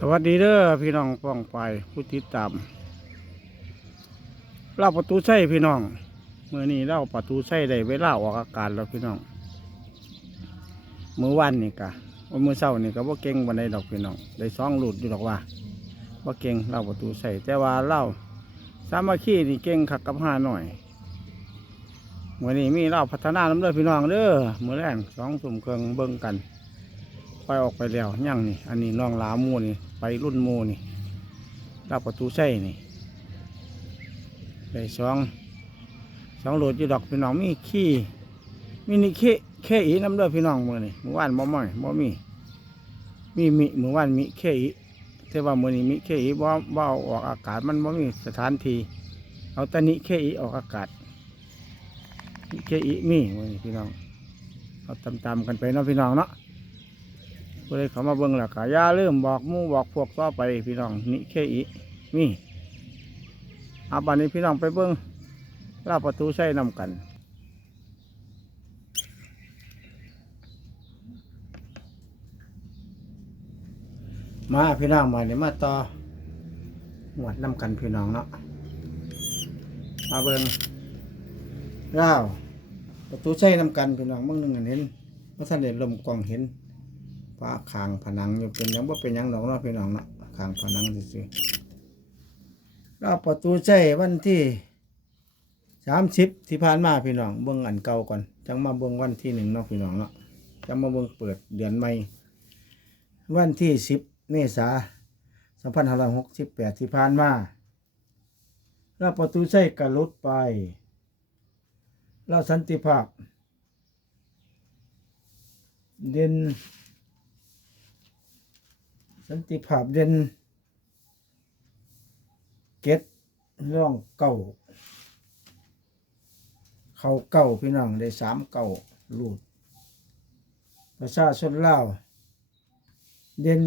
สวัสดีเด้อพี่น้องป้องไปผู้ติดตามเล่าประตูใส่พี่น้องเมื่อนี้เล่าประตูใส่ได้เวลาออกอากาศแล้วพี่น้องเมื่อวันนี่กะว่ามื่อเช้านี่ก็ว่าเก่งวันใดดอกพี่น้องได้สองหลุดอยู่ดอกว่าว่าเก่งเล่าประตูใส่แต่ว่าเล่าสามัคคีนี่เก่งขักกับห้าหน่อยเมื่อนี้มีเล่าพัฒนาน้ำเด้อพี่น้องเด้อเมื่อแรงสองสุ่มเครื่องเบิ่งกันไปออกไปแล้วยังนี่ อันนี้น้องลาหมูนี่ ไปรุ่นมูนี่รับประตูใส่นี่ได้สองสองโหลดอยู่ดอกพี่น้องมีขี้มีนี่ขี้แค่อีน้ำเด้อพี่น้องมือนี่เมื่อวานบ่ม่อยบ่มีมีมีเมื่อวานมีแค่อีแต่ว่ามือนี้มีแค่อีบ่บ่เอาออกอากาศมันบ่มีสถานที่เอาตอนนี้แค่อีออกอากาศมีแค่อีมีมือนี้พี่น้องเอาตามๆกันไปเนาะพี่น้องเนาะ ผู้ใดเขามาเบิ่งแล้วก็อย่าลืมบอกมู่บอกพวกต่อไปพี่น้องนี่แค่อีนี่อาบันนี้พี่น้องไปเบิ่งลาประตูใส่นำกันมาพี่น้องมาเนี่ยมาต่อหวดนำกันพี่น้องเนาะมาเบิ่งเล่าประตูใส่นำกันพี่น้องเบิ่งหนึ่งเห็นว่าท่านเด็ดลมกล่องเห็น ฟ้าคางผนังอยู่เป็นยังบ่เป็นยังดอกเนาะพี่น้องเนาะคางผนังซื่อๆเราประตูใช้วันที่สามสิบที่ผ่านมาพี่น้องเบิ่งอันเก่าก่อนจังมาเบิ่งวันที่หนึ่งเนาะพี่น้องเนาะจังมาเบิ่งเปิดเดือนใหม่วันที่สิบเมษาสองพันห้าร้อยหกสิบแปดที่ผ่านมาเราประตูใช้กระลุดไป เราสันติภาพเด่น สันติภาพเด่นเก็ดร่องเก่า เขาเก่าพี่น้องได้สามเก่าลูดประชาชนลาวเด่น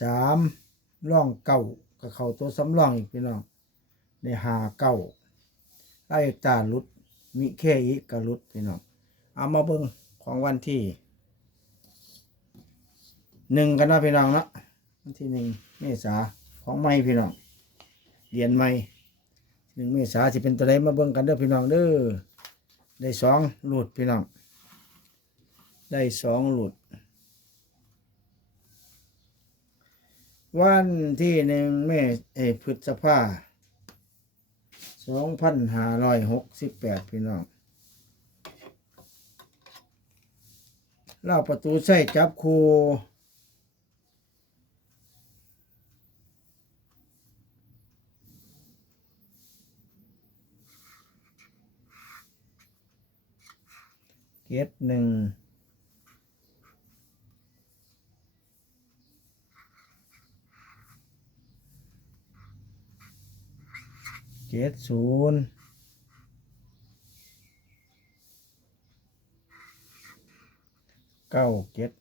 สามร่องเก่ากับเขาตัวสำรองอีกพี่น้องได้หาเก่าไล่ตาลุดมิแค่อีกกะลุดพี่น้องเอามาเบิ่งของวันที่ หนึ่งกันนะพี่น้องเนาะวันที่หนึ่งเมษาของไม่พี่น้องเรียนไม่หนึ่งเมษาที่เป็นตัวใดมาเบิ่งกันเด้อพี่น้องเด้อได้สองหลุดพี่น้องได้สองหลุด วันที่หนึ่งเมษเอพฤษภาสองพันห้าร้อยหกสิบแปดพี่น้องเล่าประตูใส่จับคู กตหนึ่งเกตศูนย์เก้าเกต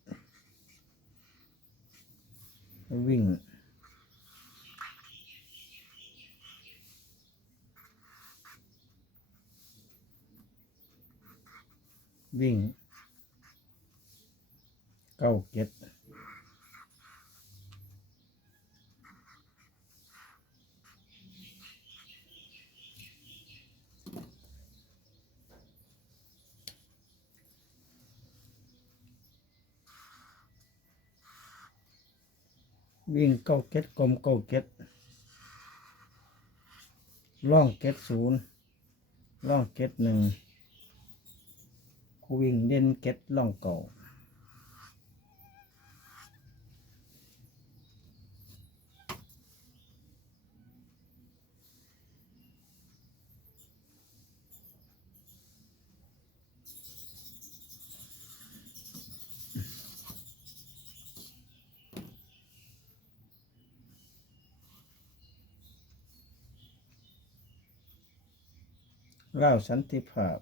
วิ่ง วิ่งเก้าเก็ดวิ่งเก้าเก็ดกลมเก้าเก็ดล่องเก็ดศูนย์ล่องเก็ดหนึ่ง วิ่งเด่นเก็ตล่องเก่าเล่าสันติภาพ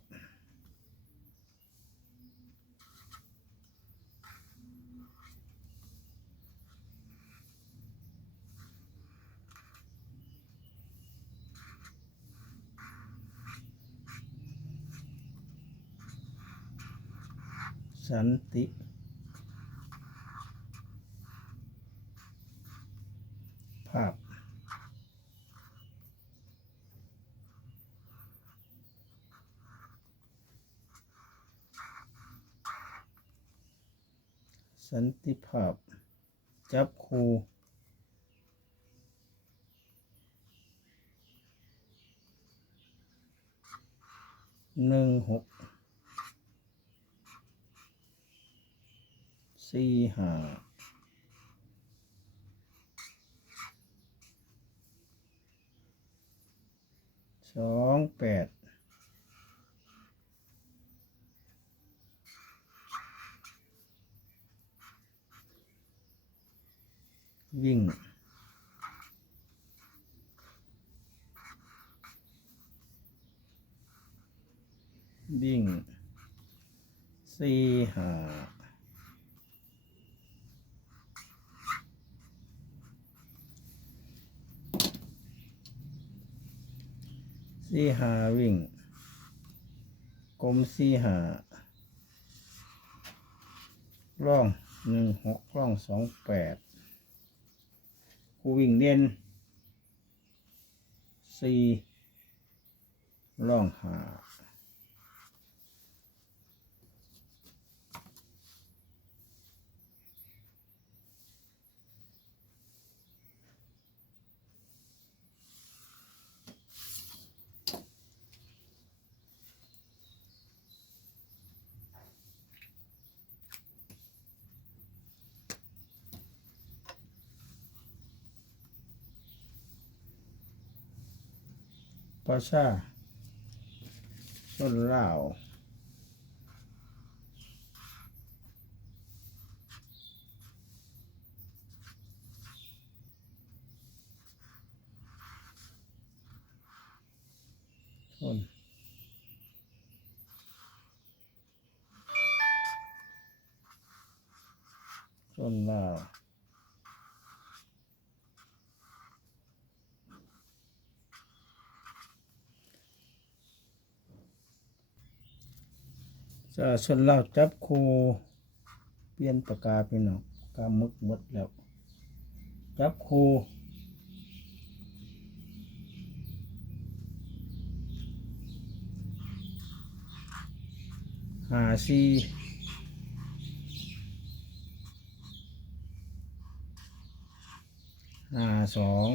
สันติภาพ สันติภาพ จับคูหนึ่งหก สี่ห้าสองแปดวิ่งวิ่งสี่ห้า สี่หาวิ่ง กลมสี่หาร่องหนึ่งหกร่องสองแปดกูวิ่งเด่นสี่ร่องห้า ประชาชนลาวชนชนลา จะชนเราจับคูเปลี่ยนปากกาพี่น้องกามึกหมดแล้ว จับคูหาซีหาสอง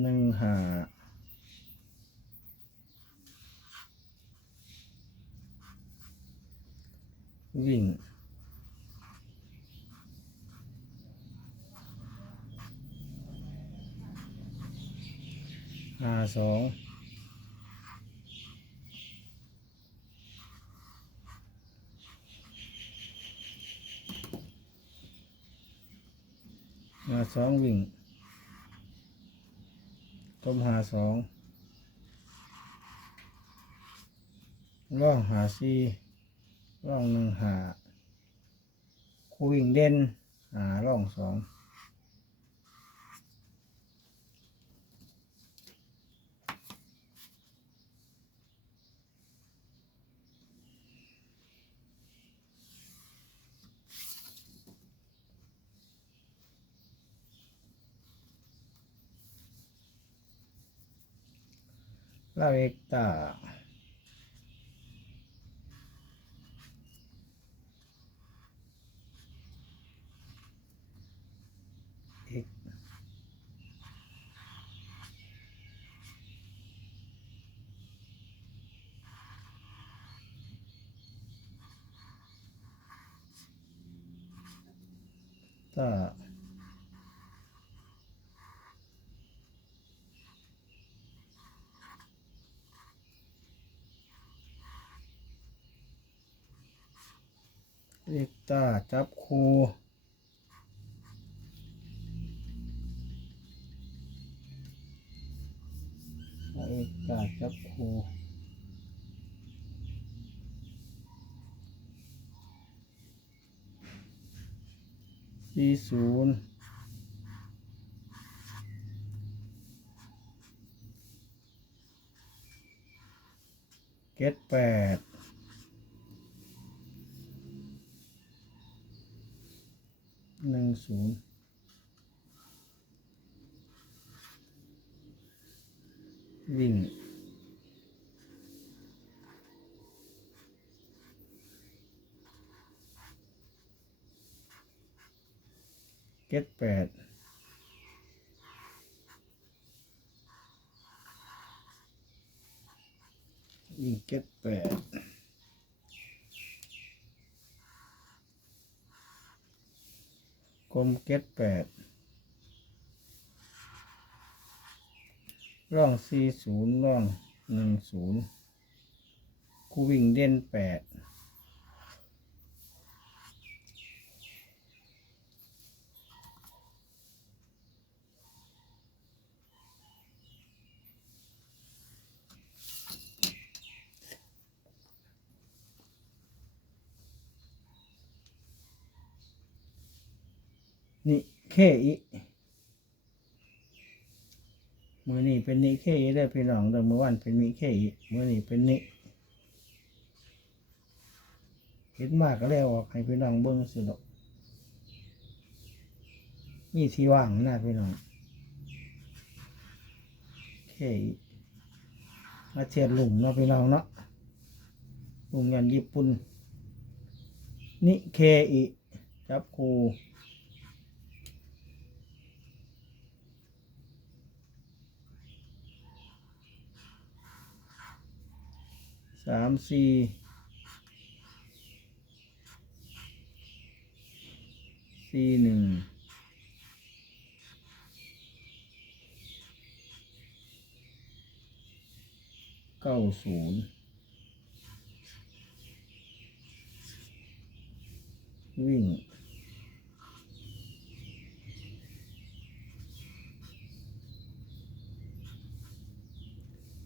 หนึ่งหา วิ่ง ห้าสองห้าสองวิ่ง ต้มหาสองล่องหาสี่ ร่องหนึ่งหาคูวิ่งเด่นหาร่องสองลาเอกตา ตาเอกตาจับครูเอกกาจับคู สี่ศูนย์เจ็ดแปดหนึ่งศูนย์วิ่ง เก็ดแปดยิงเก็ดแปดกลมเก็ดแปดร่องสี่ศูนย์ร่องหนึ่งศูนย์คูวิ่งเด่นแปด นี่ เคอีมือนี่เป็นนิเคอีได้พี่น้องเดิมเมื่อวานเป็นนิเคอีมือนี่เป็นนิเห็นมากก็เลยออกให้พี่น้องเบิ้งสิดอกนี่ที่ว่างนะพี่น้องเคอีมาเทียดหลุมเนาะพี่น้องเนาะหลุมยันญี่ปุ่นนิเคอีจับคูรู สามสี่สี่หนึ่งเก้าศูนย์วิ่ง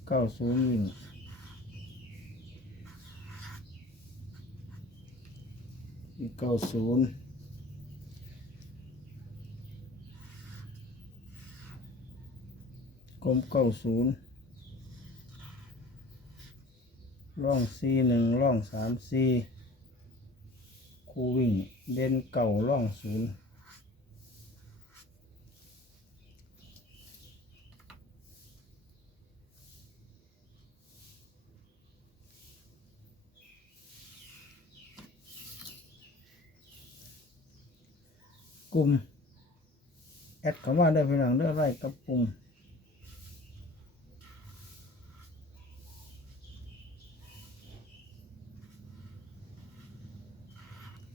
เก้าศูนย์วิ่ง เก้าศูนย์กลมเก้าศูนย์ร่องซีหนึ่งร่องสามซีคูวิ่งเด่นเก่าร่องศูนย์ กลุ่ม แอดเข้ามาได้พี่น้องเด้อไล่กับกลุ่ม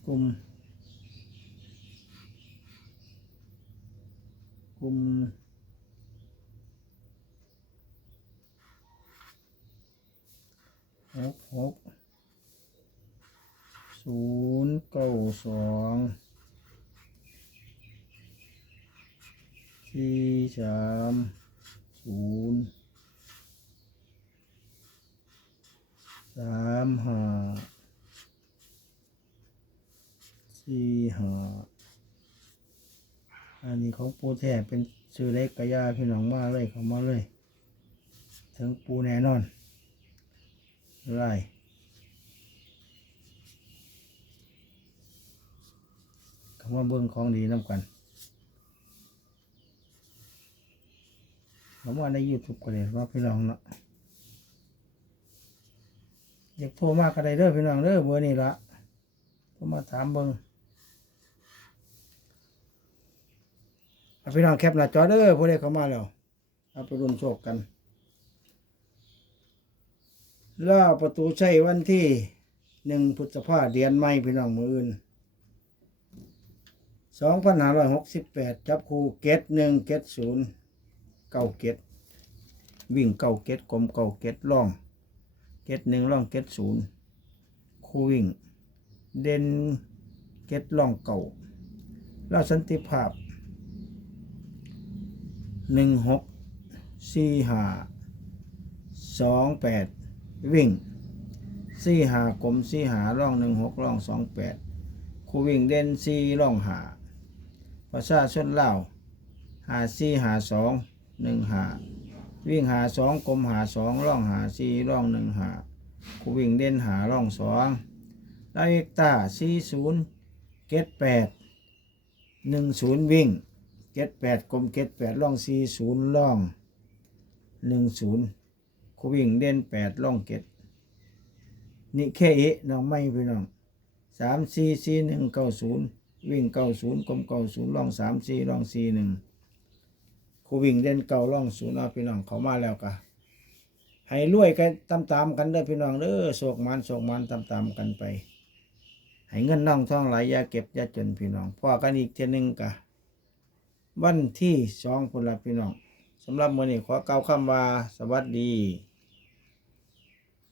กลุ่มกลุ่มหกหกศูนย์เก้าสอง สี่สามศูนย์สามห้าสี่ห้าอันนี้ของปูแท้เป็นชื่อเล็กกระยาพี่น้องมาเลยเข้ามาเลย ถึงปูแน่นอนไล่คำว่าเบิ้งของดีน้ำกัน ผมว่าในยูทูบก็เลยว่าพี่น้องเนาะอยากโทรมาก็ได้เด้อพี่น้องเด้อเบอร์นี้ละโทรมาถามเบิ้งพี่น้องแคปหน้าจอเด้อผู้ใดเข้ามาแล้วเอาไปรวมโชคกันล่าประตูใชัยวันที่หนึ่งพฤษภาเดือนไม่พี่น้องมืออื่นสองพันห้าร้อยหกสิบแปดจับคู่เกตหนึ่งเกตศูนย์ เก้าเกตวิ่งเก้าเกตกลมเก้าเกตล่อง เกตหนึ่งล่องเกตศูนย์คู่วิ่ง เด่นเกตล่องเก่าล่าสันติภาพหนึ่งหกสี่ห้าสองแปดวิ่งสี่หากลมสี่หาร่องหนึ่งหกร่องสองแปดคูวิ่งเด่นสี่ร่องหาประชาชนเล่าหาสี่หาสอง หนึ่งหาวิ่งหาสองกลมหาสองร่องหาสี่ร่องหนึ่งหาคูวิ่งเด่นหาร่องสองไลเอกตาสี่ศูนย์เกตแปดหนึ่งศูนย์วิ่งเจ็ดแปดกลมเจ็ดแปดล่องสี่ศูนย์ล่องหนึ่งศูนย์คูวิ่งเด่นแปดล่องเจ็ดนี่แค่เอะน้องไม่พี่น้องสามสี่สี่หนึ่งเก้าศูนย์วิ่งเก้าศูนย์กลมเก้าศูนย์ล่องสามสี่ล่องสี่หนึ่ง คูวิ่งเด่นเก่าล่องศูนย์เอาพี่น้องเขามาแล้วกะให้รวยกันตามๆกันเด้อพี่น้องเด้อโศกมันโศกมันตามๆกันไป ให้เงินน่องท่องไหลายยาเก็บยาจนพี่น้องพ่อกันอีกเทียหนึงกะวันที่สองคนละพี่น้องสำหรับวันนี้ขอเกล่าวคำว่าสวัสดี